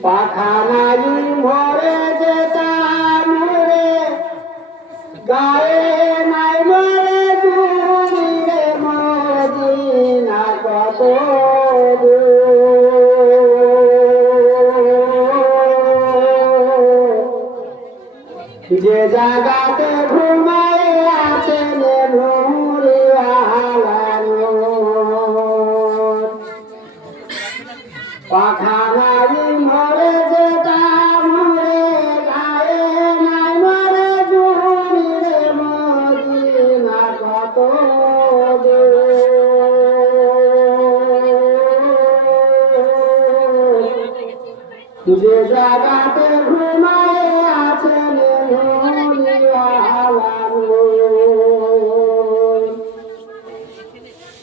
পাখা নাই মরে যেতাম রে, গায়ে নাই মরে দূরে মদিনা কত যে জায়গাতে ঘুমায় আছেন নূরে আলানো, পাখা নাই মরে যেতাম রে, গায়ে নাই মরে দূরে মদিনা কত যে জায়গাতে ঘুমায় আছেন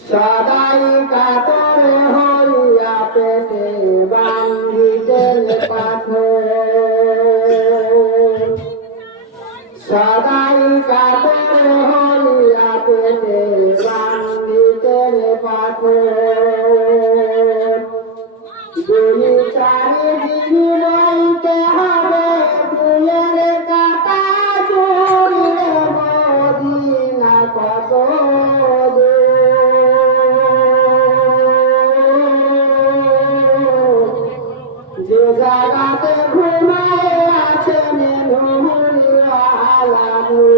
সদাই কাতরে হইয়া পেটে বান্ধিতেন পাথর, সদাই কাতরে হইয়া পেটে বান্ধিতেন পাথর। দুই চারি দিন রইতে হবে দুয়ের কাটা জুড়ে মদিনা কত যে জায়গাতে ঘুমায় আছেন নূরে আলানো,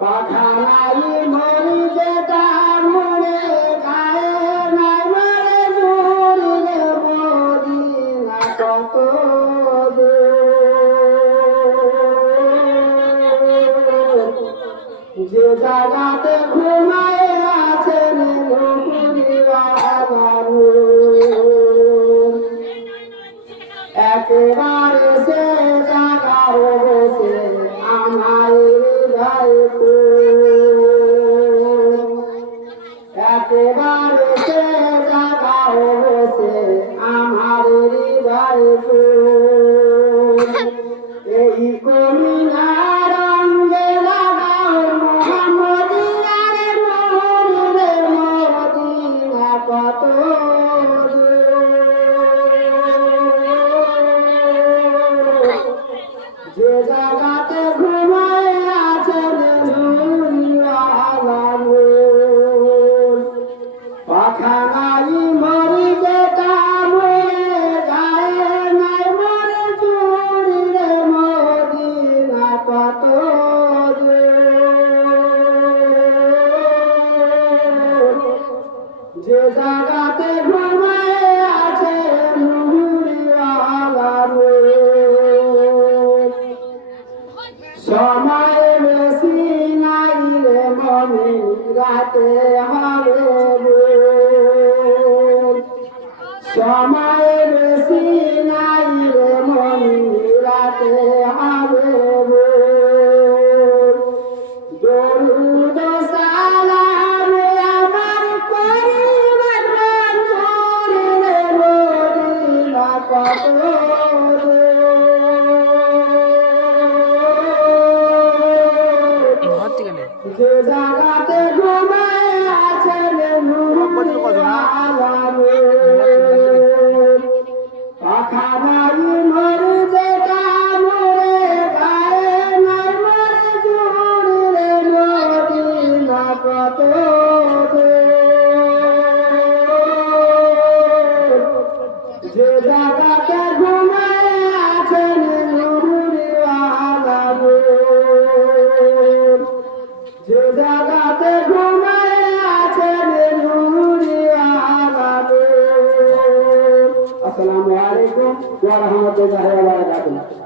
পাখা নাই মরে যেতাম রে, গায়ে নাই মরে দূরে মদিনা কত যে জায়গাতে ঘুমায় আছেন নূরে আলানো। একেবারে সে জায়গা বসে আমার হৃদয়, একেবারে সে জায়গা বসে আমার হৃদয়। এই কমিনা রঙে লাগাও মোহাম্মদিয়ার নূরে মদিনা কত যে জায়গাতে ঘুমায় আছেন নূরে আলানো, পাখা নাই মরে যেতাম রে, গায়ে নাই মরে দূরে মদিনা কত যে জায়গাতে ঘুমায় আছেন নূরে আলানো। সময় বেশি নাই রে মনে রাতে হবে ভোর, সময় বেশি নাই রে মনে রাতে হবে ভোর। দরুদ সালাম আমার করিবার মঞ্জুর রে মদিনা কত যে জায়গাতে ঘুমায় আছেন নূরে আলানো, পাখা নাই মরে যেতাম রে, গায়ে নাই মরে দূরে মদিনা কত যে জায়গাতে ঘুমায় আছেন নূরে আলানো, যে জায়গাতে ঘুমায় আছেন নূরে আলানো। আসসালামু আলাইকুম ওয়া রাহমাতুল্লাহি ওয়া বারাকাতুহু।